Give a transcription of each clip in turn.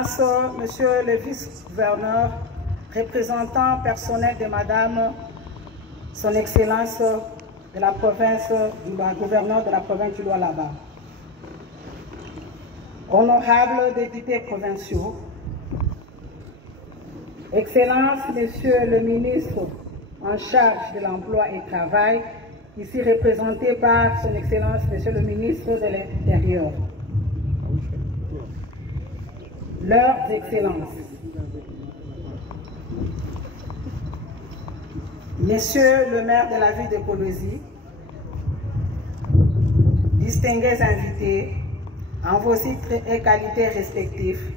Excellences, Monsieur le vice-gouverneur, représentant personnel de Madame, Son Excellence de la province, du gouverneur de la province du Lualaba, honorables députés provinciaux, Excellences, Monsieur le ministre en charge de l'emploi et du travail, ici représenté par Son Excellence, Monsieur le ministre de l'Intérieur, Leurs Excellences, Monsieur le maire de la ville de Colosi, distingués invités, en vos titres et qualités respectifs,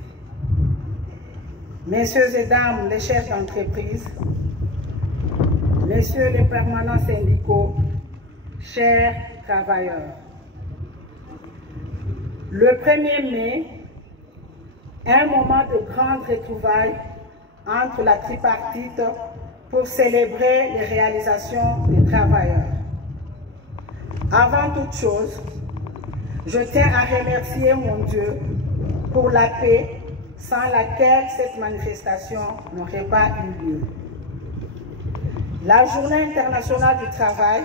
Messieurs et dames les chefs d'entreprise, Messieurs les permanents syndicaux, chers travailleurs. Le 1er mai, un moment de grande retrouvaille entre la tripartite pour célébrer les réalisations des travailleurs. Avant toute chose, je tiens à remercier mon Dieu pour la paix sans laquelle cette manifestation n'aurait pas eu lieu. La Journée internationale du travail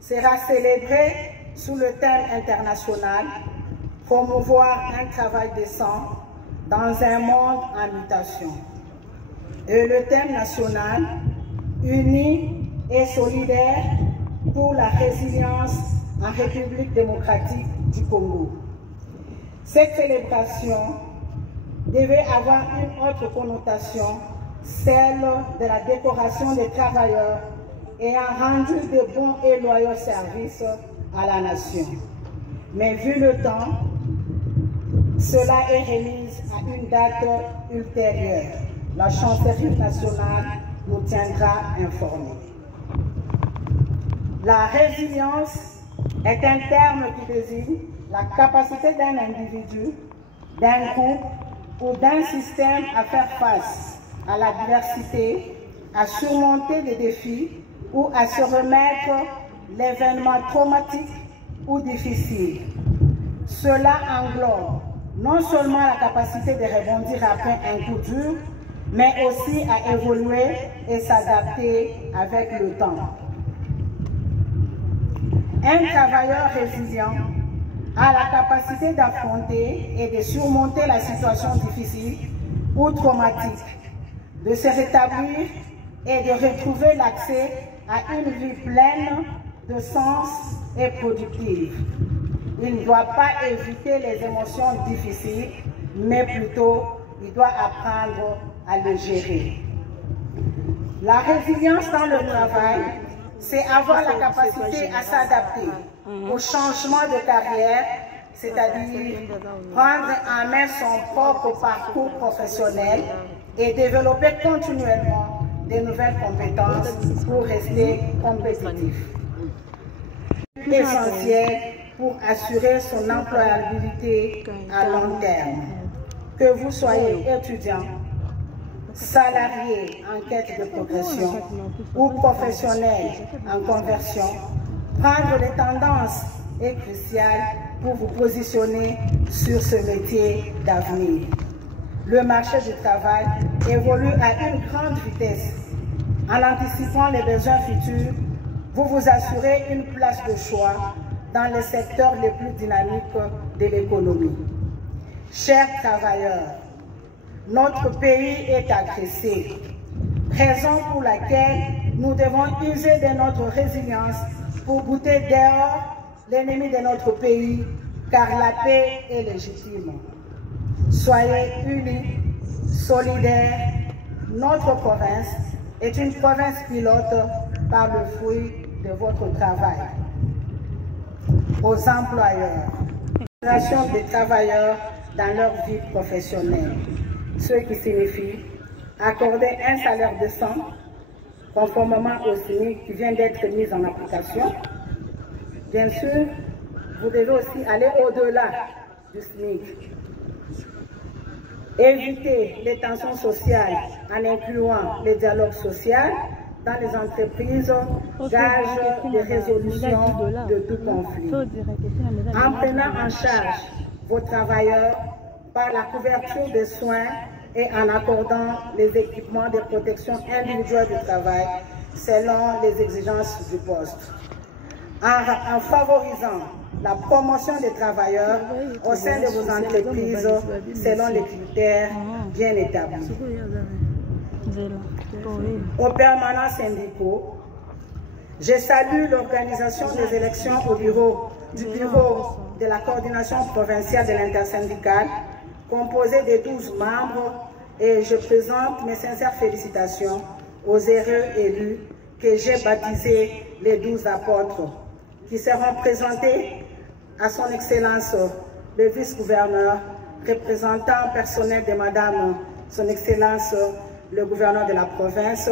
sera célébrée sous le thème international « Promouvoir un travail décent dans un monde en mutation » et le thème national « Unis et solidaires pour la résilience en République démocratique du Congo ». Cette célébration devait avoir une autre connotation, celle de la décoration des travailleurs ayant rendu de bons et loyaux services à la nation. Mais vu le temps, cela est remis à une date ultérieure. La Chancellerie nationale nous tiendra informés. La résilience est un terme qui désigne la capacité d'un individu, d'un groupe ou d'un système à faire face à la diversité, à surmonter des défis ou à se remettre l'événement traumatique ou difficile. Cela englobe non seulement la capacité de rebondir après un coup dur, mais aussi à évoluer et s'adapter avec le temps. Un travailleur résilient a la capacité d'affronter et de surmonter la situation difficile ou traumatique, de se rétablir et de retrouver l'accès à une vie pleine de sens et productive. Il ne doit pas éviter les émotions difficiles, mais plutôt il doit apprendre à le gérer. La résilience dans le travail, c'est avoir la capacité à s'adapter au changement de carrière, c'est-à-dire prendre en main son propre parcours professionnel et développer continuellement de nouvelles compétences pour rester compétitif. Essentiel pour assurer son employabilité à long terme. Que vous soyez étudiant, salarié en quête de progression ou professionnel en conversion, prendre les tendances est crucial pour vous positionner sur ce métier d'avenir. Le marché du travail évolue à une grande vitesse. En anticipant les besoins futurs, vous vous assurez une place de choix dans les secteurs les plus dynamiques de l'économie. Chers travailleurs, notre pays est agressé, raison pour laquelle nous devons user de notre résilience pour bouter dehors l'ennemi de notre pays, car la paix est légitime. Soyez unis, solidaires. Notre province est une province pilote par le fruit de votre travail. Aux employeurs, l'intégration des travailleurs dans leur vie professionnelle, ce qui signifie accorder un salaire décent conformément au SMIC qui vient d'être mis en application. Bien sûr, vous devez aussi aller au-delà du SMIC. Éviter les tensions sociales en incluant les dialogues sociaux dans les entreprises, gage de résolution de tout conflit. En prenant en charge vos travailleurs par la couverture des soins et en accordant les équipements de protection individuelle du travail selon les exigences du poste. En favorisant la promotion des travailleurs au sein de vos entreprises selon les critères bien établis. Aux permanents syndicaux, je salue l'organisation des élections au bureau de la coordination provinciale de l'intersyndicale, composée de 12 membres, et je présente mes sincères félicitations aux heureux élus que j'ai baptisés les 12 apôtres, qui seront présentés à son Excellence le vice-gouverneur, représentant personnel de Madame son Excellence le gouverneur de la province,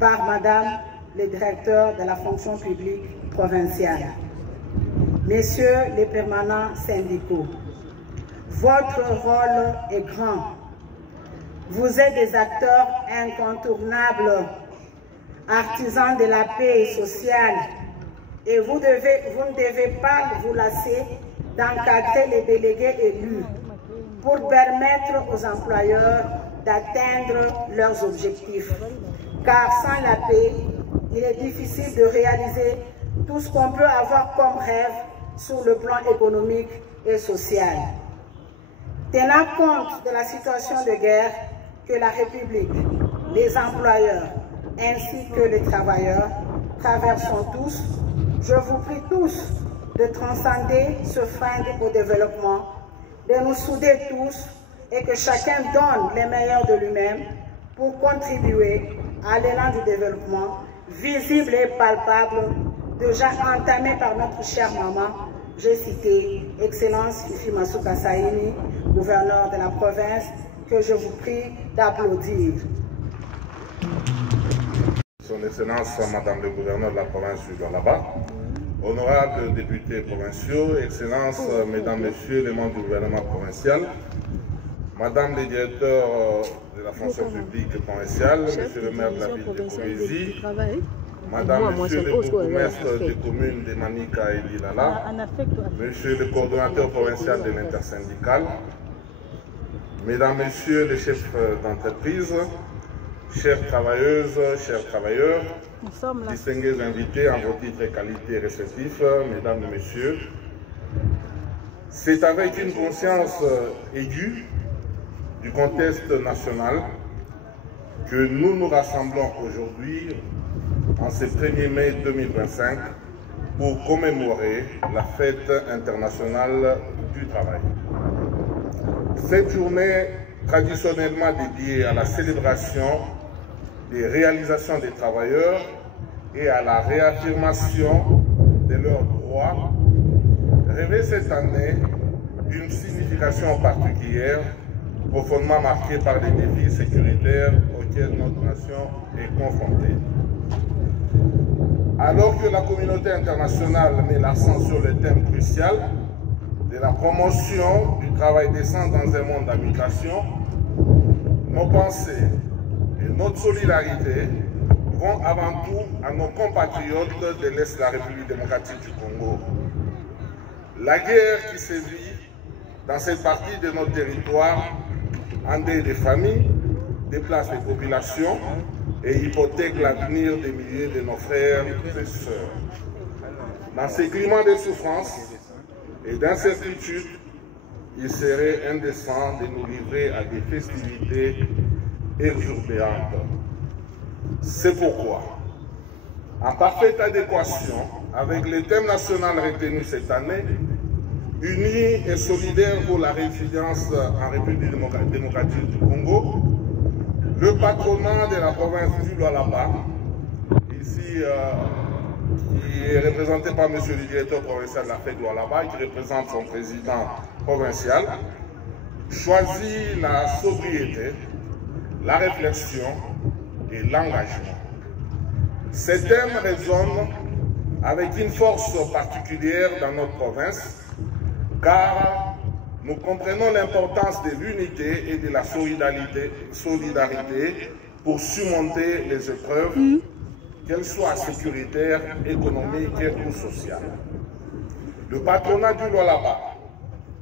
par Madame le directeur de la fonction publique provinciale. Messieurs les permanents syndicaux, votre rôle est grand. Vous êtes des acteurs incontournables, artisans de la paix sociale, et vous ne devez pas vous lasser d'encadrer les délégués élus pour permettre aux employeurs d'atteindre leurs objectifs. Car sans la paix, il est difficile de réaliser tout ce qu'on peut avoir comme rêve sur le plan économique et social. Tenant compte de la situation de guerre que la République, les employeurs ainsi que les travailleurs traversons tous, je vous prie tous de transcender ce frein au développement, de nous souder tous et que chacun donne les meilleurs de lui-même pour contribuer à l'élan du développement visible et palpable déjà entamé par notre chère maman, j'ai cité Excellence Fifi Masuka Saini, gouverneur de la province, que je vous prie d'applaudir. Son Excellence Madame le gouverneur de la province du Lualaba, honorables députés provinciaux, Excellences, Mesdames, Messieurs les membres du gouvernement provincial, Madame les directeurs de la fonction publique provinciale, Monsieur le maire de la ville de Poésie, Madame, Monsieur le bourgmestre des communes de Manika et d'Ilala, Monsieur le coordonnateur provincial de l'intersyndicale, Mesdames, Messieurs les chefs d'entreprise, chères travailleuses, chers travailleurs, distingués invités en vos titres et qualités respectifs, Mesdames et Messieurs, c'est avec une conscience aiguë du contexte national que nous nous rassemblons aujourd'hui en ce 1er mai 2025 pour commémorer la fête internationale du travail. Cette journée traditionnellement dédiée à la célébration des réalisations des travailleurs et à la réaffirmation de leurs droits revêt cette année une signification particulière profondément marquée par les défis sécuritaires auxquels notre nation est confrontée. Alors que la communauté internationale met l'accent sur le thème crucial de la promotion du travail décent dans un monde en migration, nos pensées et notre solidarité vont avant tout à nos compatriotes de l'Est de la République démocratique du Congo. La guerre qui sévit dans cette partie de notre territoire endeuille des familles, déplace les populations et hypothèque l'avenir des milliers de nos frères et sœurs. Dans ces climats de souffrance et d'incertitude, il serait indécent de nous livrer à des festivités exorbitantes. C'est pourquoi, en parfaite adéquation avec le thème national retenu cette année, unis et solidaires pour la résilience en République démocratique du Congo, le patronat de la province du Lualaba, ici qui est représenté par M. le directeur provincial de la FEC Lualaba, qui représente son président provincial, choisit la sobriété, la réflexion et l'engagement. Ces thèmes résonnent avec une force particulière dans notre province, car nous comprenons l'importance de l'unité et de la solidarité pour surmonter les épreuves, qu'elles soient sécuritaires, économiques ou sociales. Le patronat du Lualaba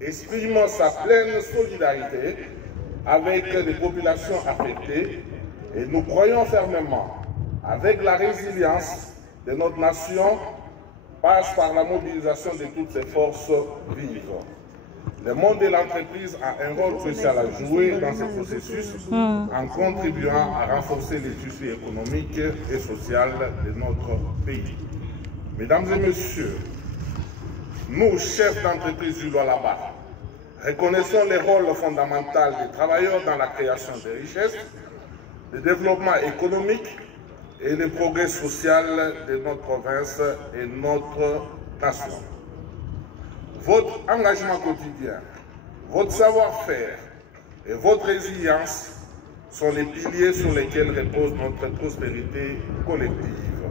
exprime sa pleine solidarité avec les populations affectées et nous croyons fermement, avec la résilience de notre nation, passe par la mobilisation de toutes ses forces vives. Le monde de l'entreprise a un rôle crucial à jouer dans ce processus en contribuant à renforcer les tissus économiques et sociaux de notre pays. Mesdames et messieurs, nous, chefs d'entreprise du Lualaba, reconnaissons le rôle fondamental des travailleurs dans la création de richesses, le développement économique et le progrès social de notre province et notre nation. Votre engagement quotidien, votre savoir-faire et votre résilience sont les piliers sur lesquels repose notre prospérité collective.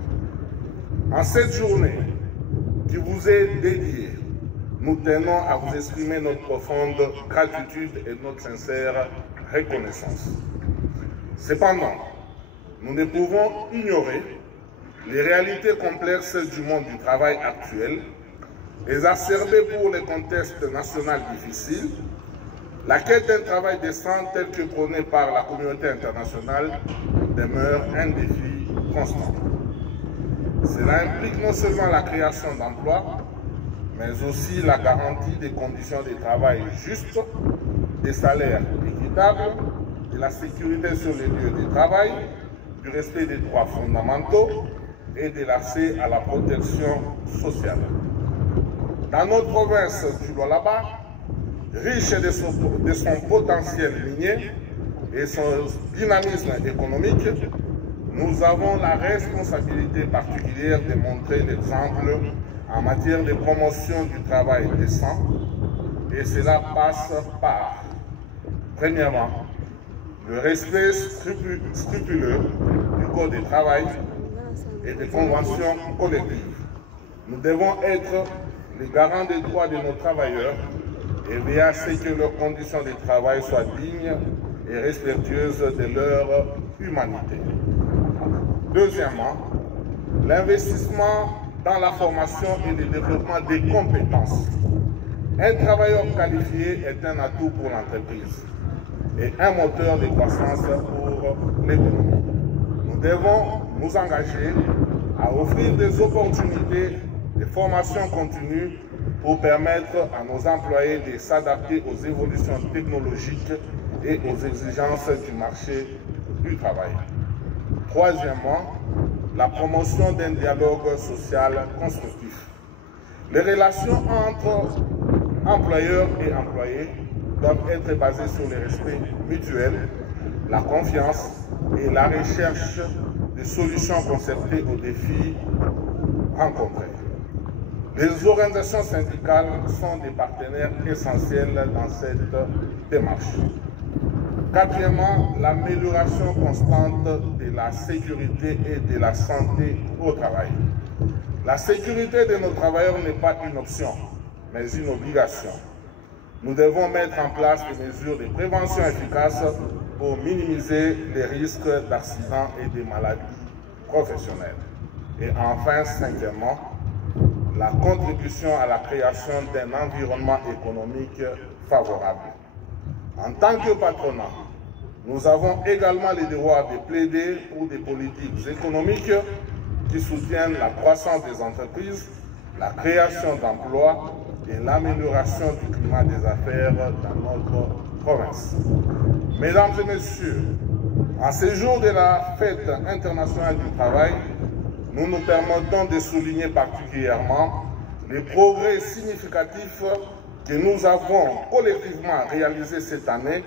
En cette journée qui vous est dédiée, nous tenons à vous exprimer notre profonde gratitude et notre sincère reconnaissance. Cependant, nous ne pouvons ignorer les réalités complexes du monde du travail actuel, exacerbées pour le contexte national difficile. La quête d'un travail décent tel que prôné par la communauté internationale demeure un défi constant. Cela implique non seulement la création d'emplois, mais aussi la garantie des conditions de travail justes, des salaires équitables, de la sécurité sur les lieux de travail, du respect des droits fondamentaux et de l'accès à la protection sociale. Dans notre province du Lualaba, riche de son potentiel minier et son dynamisme économique, nous avons la responsabilité particulière de montrer l'exemple en matière de promotion du travail décent, et cela passe par, premièrement, le respect scrupuleux du Code du travail et des conventions collectives. Nous devons être les garants des droits de nos travailleurs et veiller à ce que leurs conditions de travail soient dignes et respectueuses de leur humanité. Deuxièmement, l'investissement dans la formation et le développement des compétences. Un travailleur qualifié est un atout pour l'entreprise et un moteur de croissance pour l'économie. Nous devons nous engager à offrir des opportunités de formation continue pour permettre à nos employés de s'adapter aux évolutions technologiques et aux exigences du marché du travail. Troisièmement, la promotion d'un dialogue social constructif. Les relations entre employeurs et employés doivent être basées sur le respect mutuel, la confiance et la recherche de solutions concertées aux défis rencontrés. Les organisations syndicales sont des partenaires essentiels dans cette démarche. Quatrièmement, l'amélioration constante de la sécurité et de la santé au travail. La sécurité de nos travailleurs n'est pas une option, mais une obligation. Nous devons mettre en place des mesures de prévention efficaces pour minimiser les risques d'accidents et de maladies professionnelles. Et enfin, cinquièmement, la contribution à la création d'un environnement économique favorable. En tant que patronat, nous avons également le devoir de plaider pour des politiques économiques qui soutiennent la croissance des entreprises, la création d'emplois et l'amélioration du climat des affaires dans notre province. Mesdames et messieurs, en ce jour de la fête internationale du travail, nous nous permettons de souligner particulièrement les progrès significatifs que nous avons collectivement réalisés cette année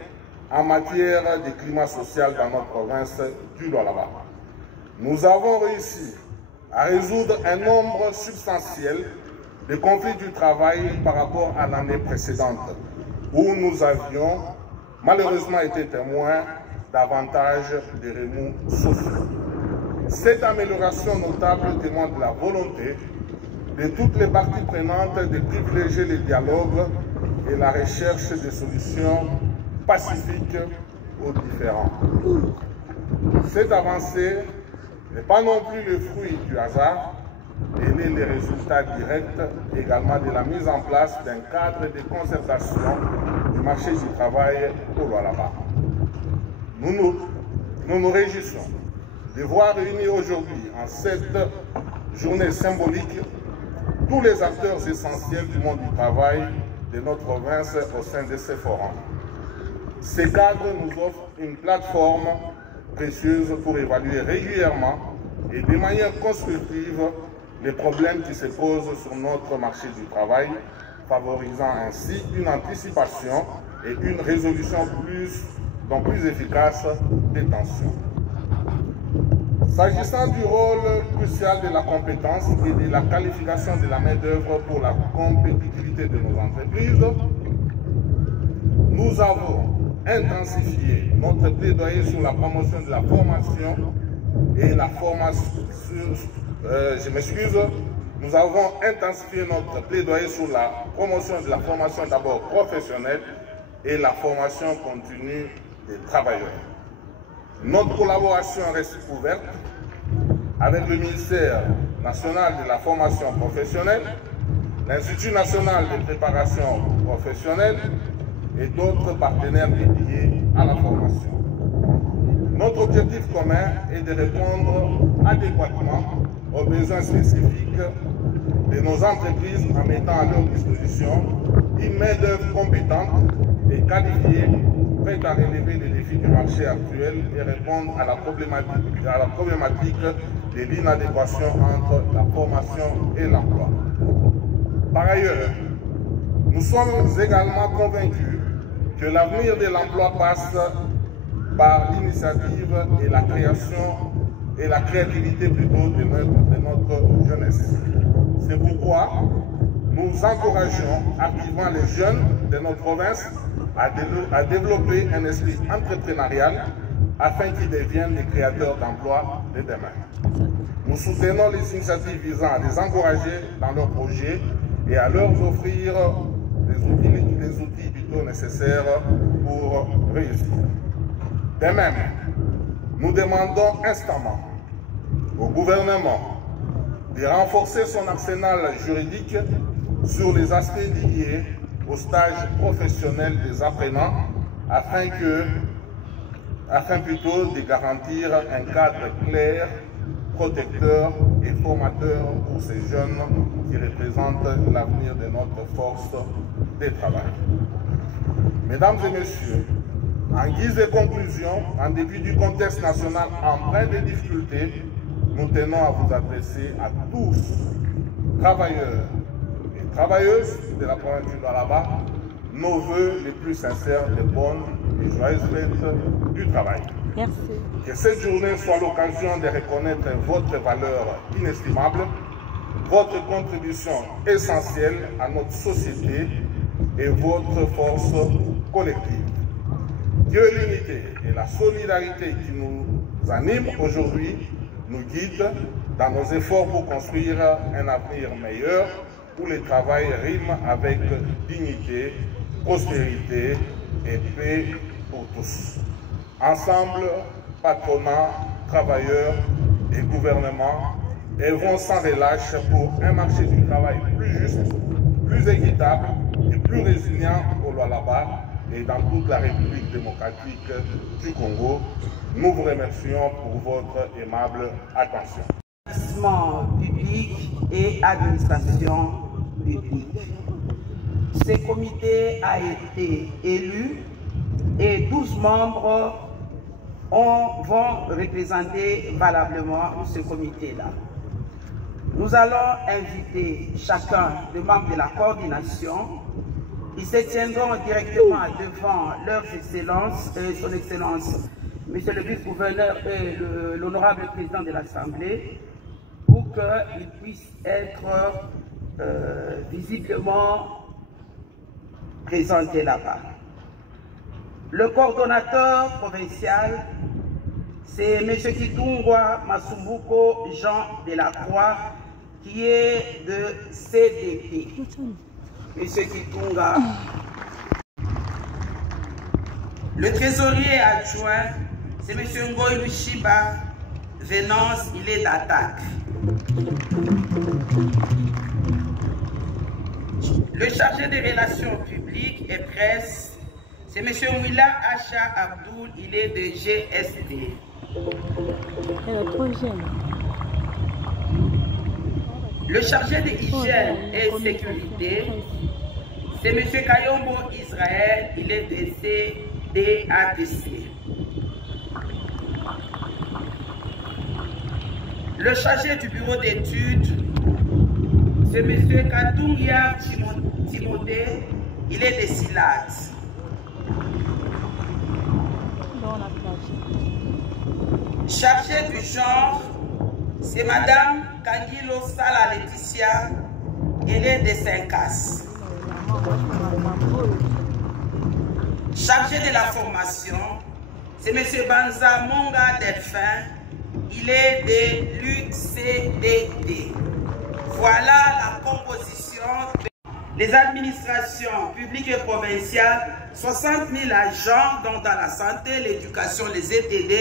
en matière de climat social dans notre province du Lualaba. Nous avons réussi à résoudre un nombre substantiel de conflits du travail par rapport à l'année précédente, où nous avions malheureusement été témoins davantage de remous sociaux. Cette amélioration notable témoigne de la volonté de toutes les parties prenantes de privilégier le dialogue et la recherche de solutions pacifiques aux différends. Cette avancée n'est pas non plus le fruit du hasard, et les résultats directs également de la mise en place d'un cadre de concertation du marché du travail au Lualaba. Nous nous réjouissons de voir réunis aujourd'hui en cette journée symbolique tous les acteurs essentiels du monde du travail de notre province au sein de ces forums. Ces cadres nous offrent une plateforme précieuse pour évaluer régulièrement et de manière constructive les problèmes qui se posent sur notre marché du travail, favorisant ainsi une anticipation et une résolution plus efficace des tensions. S'agissant du rôle crucial de la compétence et de la qualification de la main-d'œuvre pour la compétitivité de nos entreprises, nous avons intensifié notre plaidoyer sur la promotion de la formation et la formation. Nous avons intensifié notre plaidoyer sur la promotion de la formation d'abord professionnelle et la formation continue des travailleurs. Notre collaboration reste ouverte avec le ministère national de la formation professionnelle, l'Institut national de préparation professionnelle et d'autres partenaires dédiés à la formation. Notre objectif commun est de répondre adéquatement aux besoins spécifiques de nos entreprises en mettant à leur disposition une main-d'œuvre compétente et qualifiée, prête à relever les défis du marché actuel et répondre à la problématique de l'inadéquation entre la formation et l'emploi. Par ailleurs, nous sommes également convaincus que l'avenir de l'emploi passe par l'initiative et la création et la créativité plutôt de notre jeunesse. C'est pourquoi nous encourageons activement les jeunes de notre province à développer un esprit entrepreneurial afin qu'ils deviennent des créateurs d'emplois de demain. Nous soutenons les initiatives visant à les encourager dans leurs projets et à leur offrir les outils plutôt nécessaires pour réussir. De même, nous demandons instamment au gouvernement de renforcer son arsenal juridique sur les aspects liés au stage professionnel des apprenants afin plutôt de garantir un cadre clair, protecteur et formateur pour ces jeunes qui représentent l'avenir de notre force de travail. Mesdames et messieurs, en guise de conclusion, en dépit du contexte national empreint de difficultés, nous tenons à vous adresser à tous, travailleurs et travailleuses de la province du Lualaba, nos voeux les plus sincères de bonnes et joyeuses fêtes du travail. Merci. Que cette journée soit l'occasion de reconnaître votre valeur inestimable, votre contribution essentielle à notre société et votre force collective. Que l'unité et la solidarité qui nous animent aujourd'hui nous guident dans nos efforts pour construire un avenir meilleur où le travail rime avec dignité, prospérité et paix pour tous. Ensemble, patronat, travailleurs et gouvernement œuvrons sans relâche pour un marché du travail plus juste, plus équitable et plus résilient au Lualaba et dans toute la République démocratique du Congo. Nous vous remercions pour votre aimable attention. Établissement public et administration publique. Ce comité a été élu et 12 membres vont représenter valablement ce comité-là. Nous allons inviter chacun des membres de la coordination. Ils se tiendront directement devant leurs excellences, son excellence, monsieur le vice-gouverneur et l'honorable président de l'Assemblée, pour qu'ils puissent être visiblement présentés là-bas. Le coordonnateur provincial, c'est M. Kitungwa Masumbuko Jean Delacroix, qui est de CDP. M. Kitunga. Le trésorier adjoint, c'est M. Ngoy Lushiba venance, il est d'attaque. Le chargé des relations publiques et presse, c'est M. Mouila Acha Abdoul, il est de GSD. Le chargé de hygiène et sécurité, c'est M. Kayombo Israël, il est de CDATC. Le chargé du bureau d'études, c'est M. Katungia Timothée, il est de SILAT. Chargé du genre, c'est Madame Kangilo Sala Laetitia, elle est de Saint-Casse. Chargé de la formation, c'est M. Banza Monga Delphin, il est de l'UCDD. Voilà la composition des administrations publiques et provinciales, 60 000 agents, dont dans la santé, l'éducation, les ETD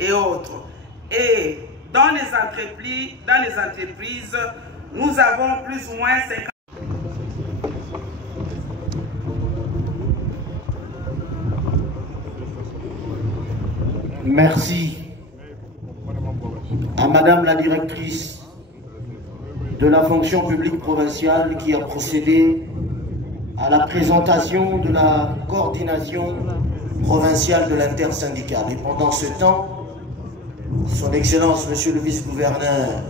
et autres. Et dans les entreprises, nous avons plus ou moins 50. Merci à Madame la directrice de la fonction publique provinciale qui a procédé à la présentation de la coordination provinciale de l'intersyndicale. Et pendant ce temps, Son Excellence, Monsieur le Vice-Gouverneur,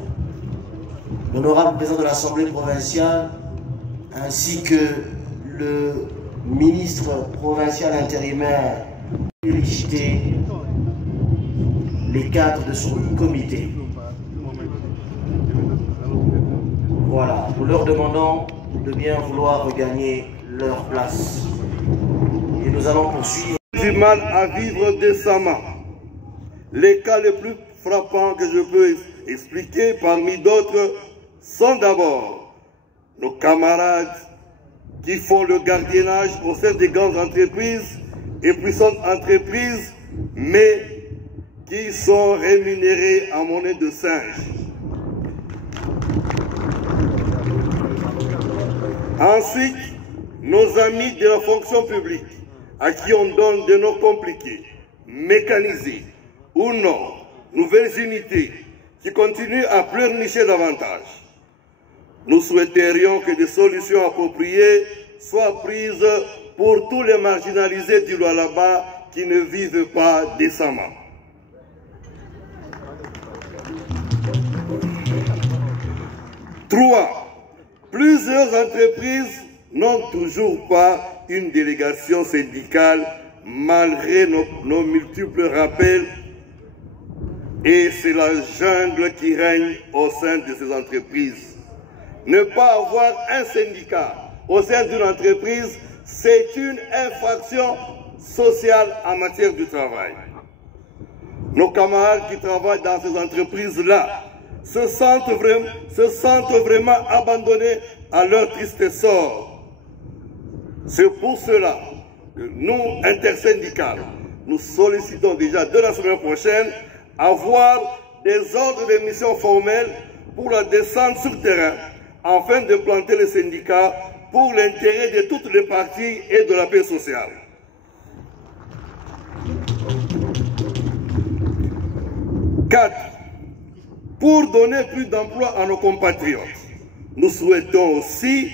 l'honorable président de l'Assemblée provinciale, ainsi que le ministre provincial intérimaire, féliciter les cadres de son comité. Voilà, nous leur demandons de bien vouloir regagner leur place. Et nous allons poursuivre. Du mal à vivre décemment. Les cas les plus frappants que je peux expliquer parmi d'autres sont d'abord nos camarades qui font le gardiennage au sein des grandes entreprises et puissantes entreprises, mais qui sont rémunérés en monnaie de singe. Ensuite, nos amis de la fonction publique, à qui on donne des noms compliqués, mécanisés ou non, nouvelles unités, qui continuent à pleurnicher davantage. Nous souhaiterions que des solutions appropriées soient prises pour tous les marginalisés du Lualaba qui ne vivent pas décemment. Trois, plusieurs entreprises n'ont toujours pas une délégation syndicale malgré nos multiples rappels, et c'est la jungle qui règne au sein de ces entreprises. Ne pas avoir un syndicat au sein d'une entreprise, c'est une infraction sociale en matière du travail. Nos camarades qui travaillent dans ces entreprises-là se sentent vraiment abandonnés à leur triste sort. C'est pour cela que nous, intersyndicales, nous sollicitons déjà de la semaine prochaine avoir des ordres de mission formels pour la descente sur terrain afin de planter les syndicats pour l'intérêt de toutes les parties et de la paix sociale. Quatre, pour donner plus d'emplois à nos compatriotes, nous souhaitons aussi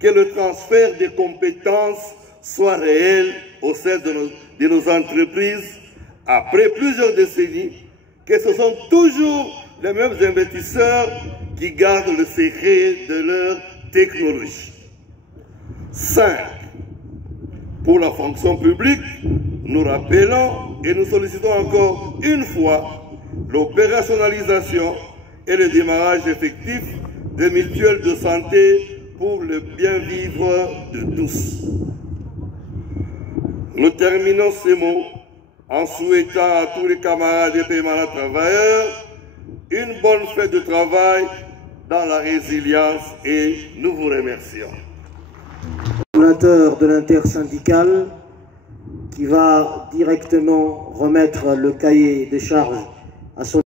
que le transfert des compétences soit réel au sein de nos entreprises après plusieurs décennies, que ce sont toujours les mêmes investisseurs qui gardent le secret de leur technologie. 5. Pour la fonction publique, nous rappelons et nous sollicitons encore une fois l'opérationnalisation et le démarrage effectif des mutuelles de santé pour le bien-vivre de tous. Nous terminons ces mots en souhaitant à tous les camarades et permanents travailleurs une bonne fête de travail dans la résilience et nous vous remercions. De l'intersyndicale qui va directement remettre le cahier de charges à son...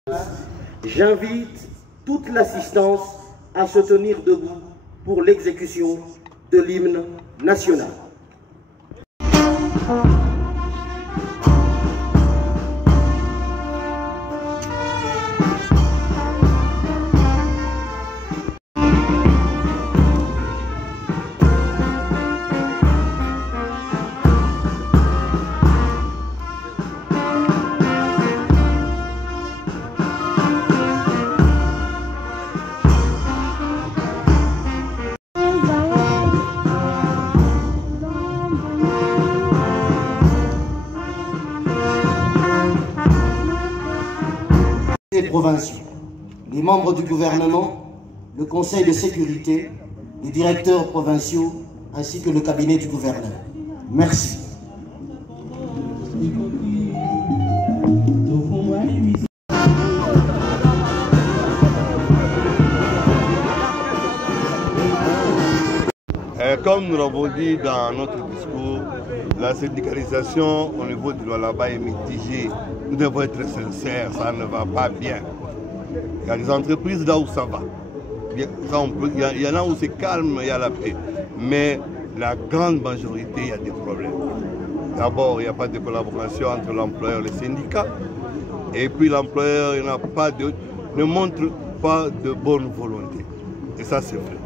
J'invite toute l'assistance à se tenir debout pour l'exécution de l'hymne national. Provinciaux, les membres du gouvernement, le conseil de sécurité, les directeurs provinciaux ainsi que le cabinet du gouverneur. Merci. Comme nous l'avons dit dans notre discours, la syndicalisation au niveau du Lualaba est mitigée. Nous devons être sincères, ça ne va pas bien. Il y a des entreprises là où ça va. Il y en a où c'est calme, il y a la paix. Mais la grande majorité, il y a des problèmes. D'abord, il n'y a pas de collaboration entre l'employeur et les syndicats. Et puis l'employeur ne montre pas de bonne volonté. Et ça, c'est vrai.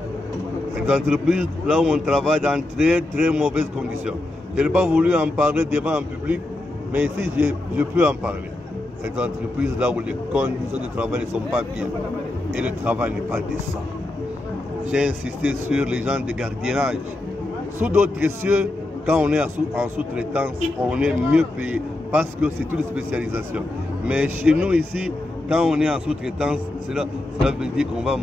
Les entreprises, là où on travaille dans très très mauvaises conditions. Je n'ai pas voulu en parler devant un public, mais ici je peux en parler. Les entreprises, là où les conditions de travail ne sont pas bien et le travail n'est pas décent. J'ai insisté sur les gens de gardiennage. Sous d'autres cieux, quand on est en sous-traitance, on est mieux payé parce que c'est une spécialisation. Mais chez nous ici, quand on est en sous-traitance, cela veut dire qu'on va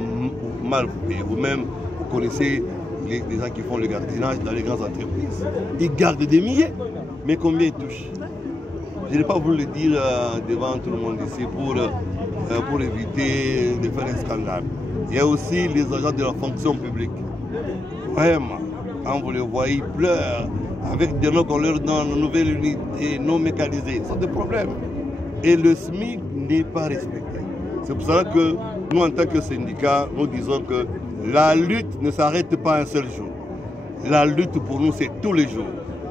mal payer. Vous-même, vous connaissez les gens qui font le gardiennage dans les grandes entreprises. Ils gardent des milliers, mais combien ils touchent? Je n'ai pas voulu le dire devant tout le monde ici pour éviter de faire un scandale. Il y a aussi les agents de la fonction publique. Vraiment, quand vous les voyez, ils pleurent avec des noms qu'on leur donne, une nouvelle unité, non mécanisée. Ce sont des problèmes. Et le SMIC n'est pas respecté. C'est pour cela que nous, en tant que syndicat, nous disons que la lutte ne s'arrête pas un seul jour. La lutte pour nous, c'est tous les jours.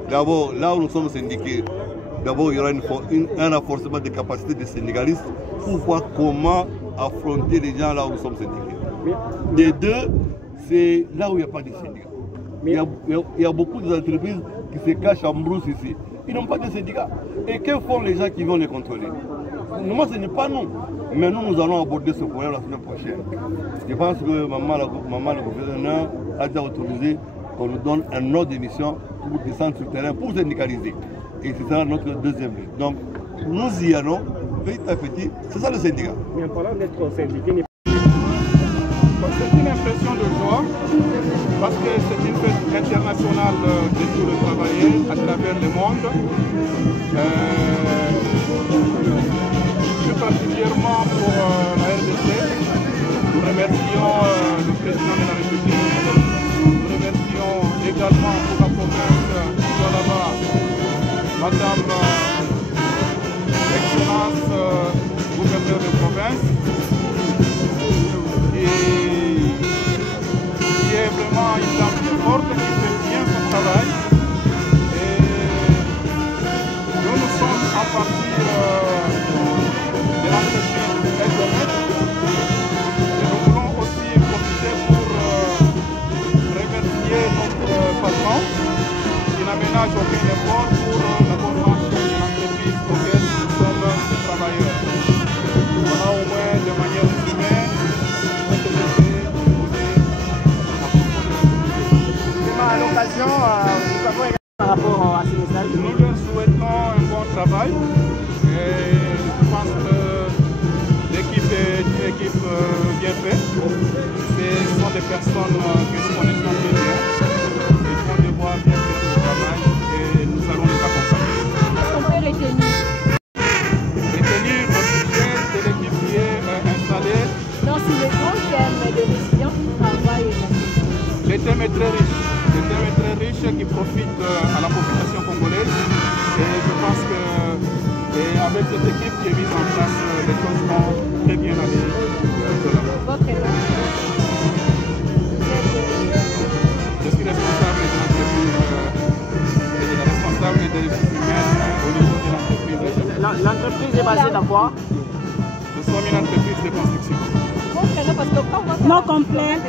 D'abord, là où nous sommes syndiqués, d'abord, il y aura un renforcement des capacités des syndicalistes pour voir comment affronter les gens là où nous sommes syndiqués. Les deux, c'est là où il n'y a pas de syndicats. Il y a beaucoup d'entreprises qui se cachent en brousse ici. Ils n'ont pas de syndicats. Et que font les gens qui vont les contrôler? Moi, ce n'est pas nous. Mais nous allons aborder ce problème la semaine prochaine. Je pense que maman le gouverneur a déjà autorisé qu'on nous donne un ordre d'émission pour descendre sur le terrain, pour syndicaliser. Et ce sera notre deuxième lutte. Donc, nous y allons, petit à petit. C'est ça le syndicat. Mais en parlant d'être syndiqué, c'est une impression de joie, parce que c'est une fête internationale de tous les travailleurs à travers le monde. Plus particulièrement pour la RDC, nous remercions le président de la République, nous remercions également pour la province du Lualaba, Madame Excellence gouverneur de province, qui est vraiment une dame très forte, qui fait bien son travail. Et nous sommes à partir de l'entretien Internet. Et nous voulons aussi profiter pour remercier notre patron qui n'aménage aucun effort pour la bonne marche de l'entreprise auquel nous sommes travailleurs. Voilà au moins de manière humaine. À l'occasion, nous avons également par rapport à ce message. Nous leur souhaitons un bon travail et je pense que l'équipe est une équipe bien faite. Ce sont des personnes que nous connaissons très bien. Ils vont devoir bien faire ce travail et nous allons les accompagner. Est-ce qu'on peut retenir le sujet de l'équipe qui est installée? dans ce grand thème de l'étudiant qui travaille? Le thème est très riche. Le thème est très riche qui profite à la population congolaise et je pense qu'avec cette équipe qui est mise en place, les choses vont très bien aller. ressources humaines au niveau de l'entreprise. L'entreprise est basée dans quoi? Nous sommes une entreprise de construction. Non complet.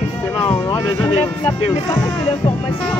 Justement, on a besoin de... Les parents de l'information.